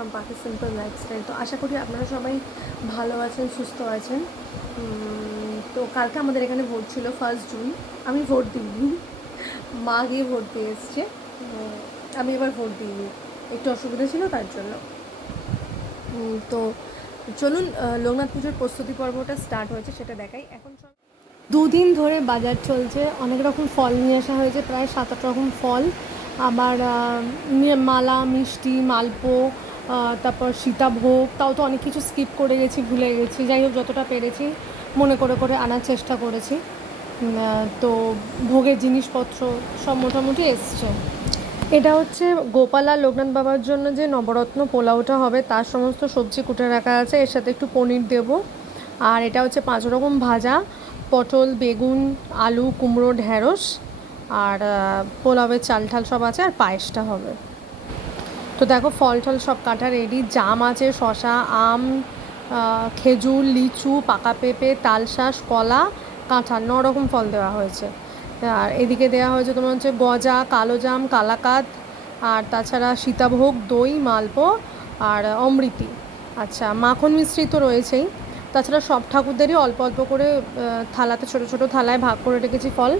From পাখি simple lifestyle. তো আশা করি আপনারা সবাই ভালো আছেন, সুস্থ আছেন। তো কালকে আমাদের এখানে ভোট ছিল 1 জুন। আমি ভোট দিইনি, মা গিয়ে ভোট দিয়ে এসছে। আমি এবার ভোট দিইনি, একটু অসুবিধা ছিল তার জন্য। তো চলুন লোকনাথ পুজোর প্রস্তুতি পর্বটা স্টার্ট হয়েছে, সেটা দেখাই। এখন সব 2 দিন ধরে বাজার চলছে, অনেক রকম ফল নিয়ে আসা হয়েছে, প্রায় 7-8 রকম ফল। আবার মালা, মিষ্টি, মালপো, তারপর সীতাভোগ, তাও তো অনেক কিছু স্কিপ করে গেছি, ভুলে গেছি। যাই হোক, যতটা পেরেছি মনে করে করে আনার চেষ্টা করেছি। তো ভোগের জিনিসপত্র সব মোটামুটি এসছে। এটা হচ্ছে গোপালা লোকনাথ বাবার জন্য যে নবরত্ন পোলাওটা হবে, তার সমস্ত সবজি কুটে রাখা আছে, এর সাথে একটু পনির দেবো। আর এটা হচ্ছে 5 রকম ভাজা, পটল, বেগুন, আলু, কুমড়ো, ঢ্যাঁড়স, আর পোলাওয়ের চাল ঠাল সব আছে, আর পায়েসটা হবে। তো দেখো, ফল টল সব কাটা রেডি। জাম আছে, শশা, আম, খেজুর, লিচু, পাকা পেঁপে, তালশাঁস, কলা, কাঁঠাল, 9 রকম ফল দেওয়া হয়েছে। আর এদিকে দেওয়া হয়েছে তোমার হচ্ছে গজা, কালোজাম, কালাকাঁদ, আর তাছাড়া সীতাভোগ, দই, মালপো, আর অমৃতি। আচ্ছা, মাখন মিশ্রি তো রয়েছেই। তাছাড়া সব ঠাকুরদেরই অল্প অল্প করে থালাতে, ছোটো ছোটো থালায় ভাগ করে রেখেছি ফল,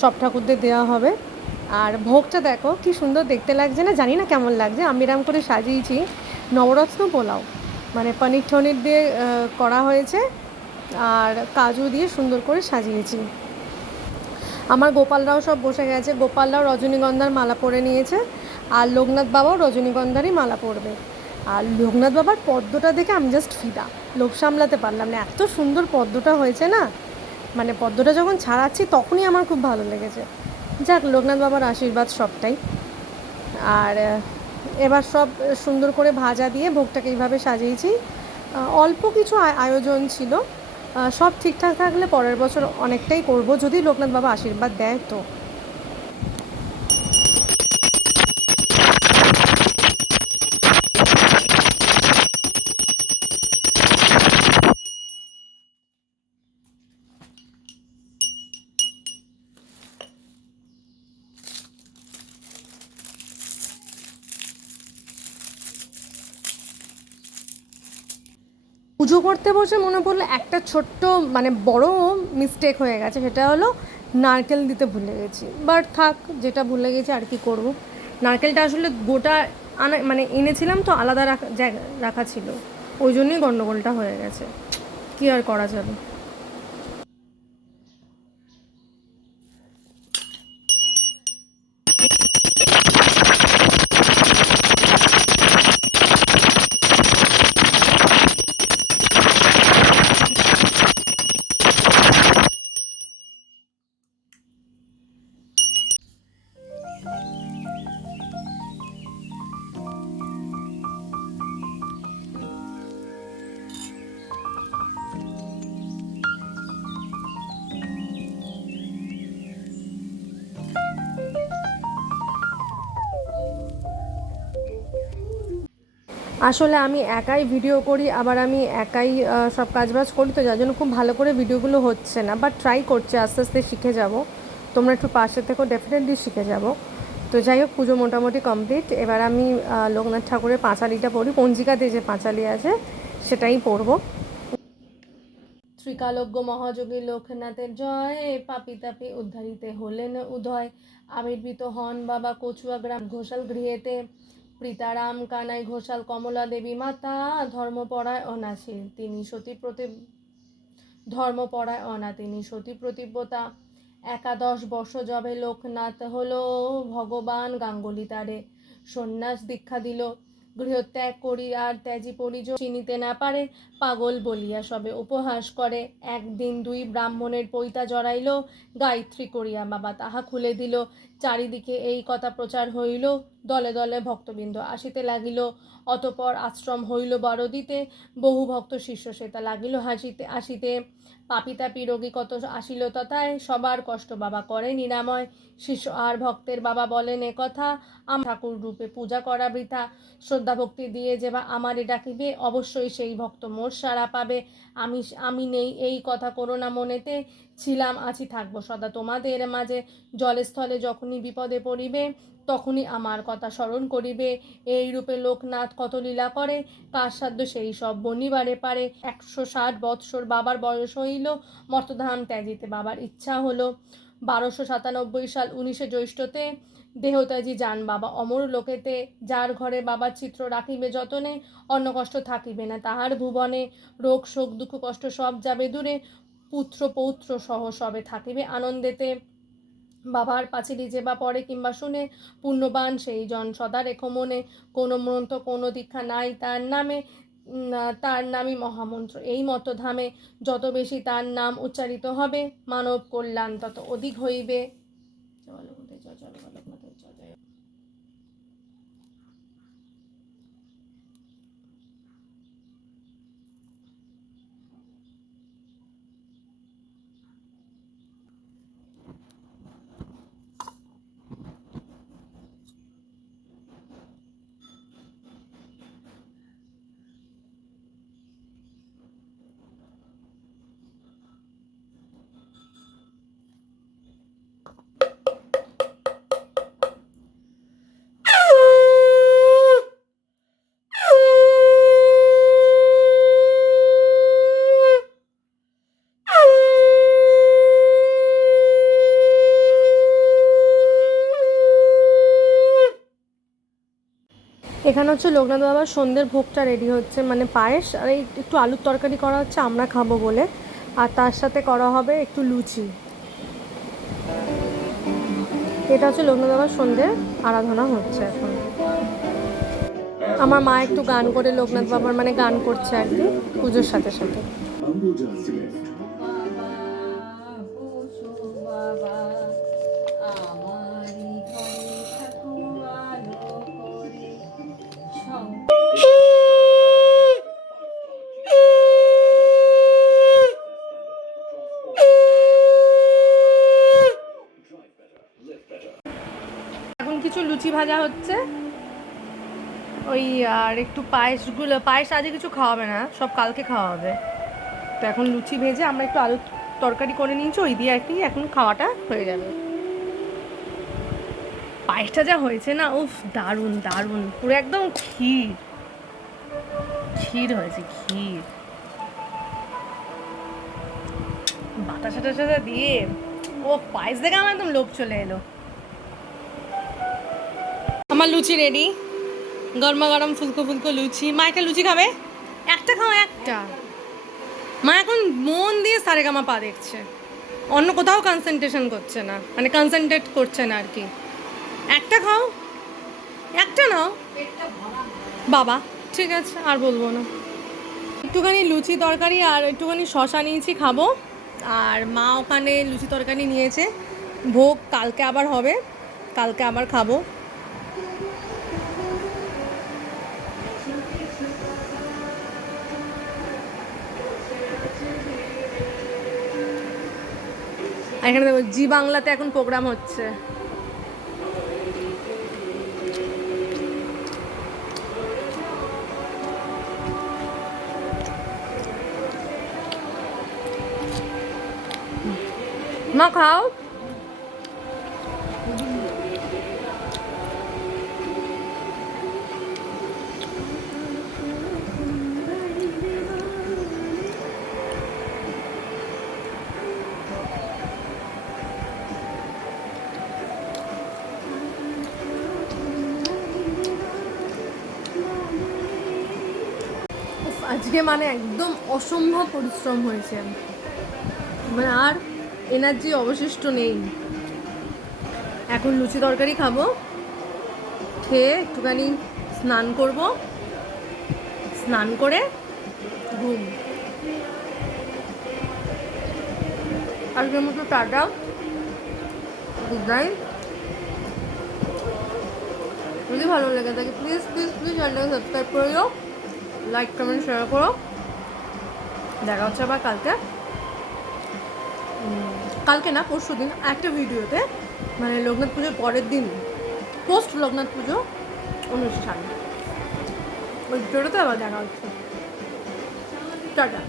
সব ঠাকুরদের দেওয়া হবে। আর ভোগটা দেখো কি সুন্দর দেখতে লাগছে না, জানি না কেমন লাগছে। আমি এরকম করে সাজিয়েছি নবরত্ন পোলাও, মানে পনির টনির দিয়ে করা হয়েছে, আর কাজু দিয়ে সুন্দর করে সাজিয়েছি। আমার গোপালরাও সব বসে গেছে। গোপালরাও রজনীগন্ধার মালা পরে নিয়েছে, আর লোকনাথ বাবাও রজনীগন্ধারই মালা পরবে। আর লোকনাথ বাবার পদ্মটা দেখে আমি জাস্ট ফিদা, লোভ সামলাতে পারলাম না, এত সুন্দর পদ্মটা হয়েছে না। মানে পদ্মটা যখন ছাড়াচ্ছি তখনই আমার খুব ভালো লেগেছে। যাক, লোকনাথ বাবার আশীর্বাদ সবটাই। আর এবার সব সুন্দর করে ভাজা দিয়ে ভোগটাকে এইভাবে সাজিয়েছি। অল্প কিছু আয়োজন ছিল, সব ঠিকঠাক থাকলে পরের বছর অনেকটাই করব, যদি লোকনাথ বাবা আশীর্বাদ দেয় তো। পুজো করতে বসে মনে পড়লো একটা ছোট্ট, মানে বড় মিস্টেক হয়ে গেছে। সেটা হলো নারকেল দিতে ভুলে গেছি। বাট থাক, যেটা ভুলে গেছি আর কি করব। নারকেলটা আসলে গোটা আনা, মানে এনেছিলাম তো, আলাদা জায়গা রাখা ছিল, ওই জন্যই গণ্ডগোলটা হয়ে গেছে। কি আর করা যাবে। আসলে আমি একাই ভিডিও করি, আবার আমি একাই সব কাজবাজ করি, তো যার জন্য খুব ভালো করে ভিডিওগুলো হচ্ছে না, বাট ট্রাই করছি, আস্তে আস্তে শিখে যাব। তোমরা একটু পাশে থেকো, ডেফিনেটলি শিখে যাব। তো যাই হোক, পুজো মোটামুটি কমপ্লিট। এবার আমি লোকনাথ ঠাকুরের পাঁচালিটা পড়ি, পঞ্জিকাতে যে পাঁচালি আছে সেটাই পড়ব। ত্রিকালজ্ঞ মহাযোগী লোকনাথের জয়, পাপি তাপি উদ্ধারিতে হলেন উদয়। আবির্ভূত হন বাবা কচুয়া গ্রাম ঘোষাল গৃহেতে, প্রীতারাম কানাই ঘোষাল কমলা দেবী মাতা, ধর্মপরায় অনাশীল তিনি সতী প্রতি ধর্মপরায় অনা তিনি সতী প্রতিব্রতা। 11 বর্ষ যবে লোকনাথ হলো, ভগবান গাঙ্গুলি তারে সন্ন্যাস দীক্ষা দিল। গৃহত্যাগ করি আর ত্যাজি পরিজন চিনিতে না পারে, পাগল বলিয়া সবে উপহাস করে। একদিন 2 ব্রাহ্মণের পৈতা জড়াইল, গায়ত্রী করিয়া বাবা তাহা খুলে দিল। চারিদিকে এই কথা প্রচার হইল, দলে দলে ভক্তবৃন্দ আসিতে লাগিল। অতপর আশ্রম হইল বড়দিতে, বহু ভক্ত শিষ্য সেতা লাগিল হাসিতে আসিতে। পাপী তাপী রোগী কত আসিল তথায়, সবার কষ্ট বাবা করে নিরাময়। শিষ্য আর ভক্তের বাবা বলেন একথা, ঠাকুর রূপে পূজা করা বৃথা। শ্রদ্ধা ভক্তি দিয়ে যে বা আমারে ডাকিবে, অবশ্যই সেই ভক্ত মোর সাড়া পাবে। আমি আমি নেই এই কথা করো না মনেতে, ছিলাম আছি থাকবো সদা তোমাদের মাঝে। জলে স্থলে যখনই বিপদে পড়িবে, তখনই আমার কথা স্মরণ করিবে। এই রূপে লোকনাথ কত লীলা করে, কার সাধ্য সেই সব বনিবারে পারে। 160 বৎসর বাবার বয়স হইল, মর্তধাম ত্যাজিতে বাবার ইচ্ছা হলো। 1297 সাল 19 জ্যৈষ্ঠতে দেহত্যাজি যান বাবা অমর লোকেতে। যার ঘরে বাবার চিত্র রাখিবে যতনে, অন্ন কষ্ট থাকিবে না তাহার ভুবনে। রোগ শোক দুঃখ কষ্ট সব যাবে দূরে, পুত্র পৌত্র সহ সবে থাকিবে আনন্দেতে। বাবার পাঁচিলি যে বা পড়ে কিংবা শুনে, পুণ্যবান সেই জন সদা রেখো মনে। কোনো মন্ত্র কোনো দীক্ষা নাই তার নামে, তার নামই মহামন্ত্র এই মতধামে। যত বেশি তার নাম উচ্চারিত হবে, মানব কল্যাণ তত অধিক হইবে। এখানে হচ্ছে লোকনাথ বাবার সন্ধ্যের ভোগটা রেডি হচ্ছে, মানে পায়েস আর এই একটু আলুর তরকারি করা হচ্ছে আমরা খাবো বলে, আর তার সাথে করা হবে একটু লুচি। এটা হচ্ছে লোকনাথ বাবার সন্ধ্যের আরাধনা হচ্ছে এখন। আমার মা একটু গান করে লোকনাথ বাবার মানে গান করছে আর কি পুজোর সাথে সাথে। এখন কিছু লুচি ভাজা হচ্ছে ওই, আর একটু পায়েস আজকে কিছু খাওয়াবে না, সব কালকে খাওয়া হবে। তো এখন লুচি ভেজে আমরা একটু আলুর তরকারি করে নিয়েছি, ওই দিয়ে আর কি এখন খাওয়াটা হয়ে যাবে। পায়েসটা যা হয়েছে না, উফ দারুণ দারুণ, পুরো একদম ক্ষীর ক্ষীর হয়েছে, ক্ষীর বাতাসা টাসা দিয়ে। ও পায়েস দেখে আমার একদম লোভ চলে এলো। আমার লুচি রেডি, গরমা গরম ফুলকো ফুলকো লুচি। মা একটা লুচি খাবে? একটা খাও একটা। মা এখন মন দিয়ে সারেগামা পা দেখছে, অন্য কোথাও কনসেন্ট্রেশন করছে না, মানে কনসেন্ট্রেট করছে না আর কি। একটা খাও, একটা নাও বাবা, ঠিক আছে আর বলবো না। একটুখানি লুচি তরকারি আর একটুখানি শশা নিয়েছি খাবো, আর মা ওখানে লুচি তরকারি নিয়েছে। ভোগ কালকে আবার হবে, কালকে আবার খাবো। এখানে দেখো জি বাংলাতে এখন প্রোগ্রাম হচ্ছে। মা খাও। আজকে মানে একদম অসম্ভব পরিশ্রম হয়েছে, মানে আর এনার্জি অবশিষ্ট নেই। এখন লুচি তরকারি খাবো, খেয়ে একটুখানি স্নান করব, স্নান করে ঘুম। আজকের মতো টাটা, গুড নাইট। যদি ভালো লেগে থাকে প্লিজ প্লিজ প্লিজ চ্যানেলটাকে সাবস্ক্রাইব করে দিও, লাইক কমেন্ট শেয়ার করো। দেখা হচ্ছে আবার কালকে, কালকে না পরশু দিন একটা ভিডিওতে, মানে লোকনাথ পুজোর পরের দিন, পোস্ট লোকনাথ পুজো অনুষ্ঠান, ওই ভিডিওটাতে আবার দেখা হচ্ছে। টাটা।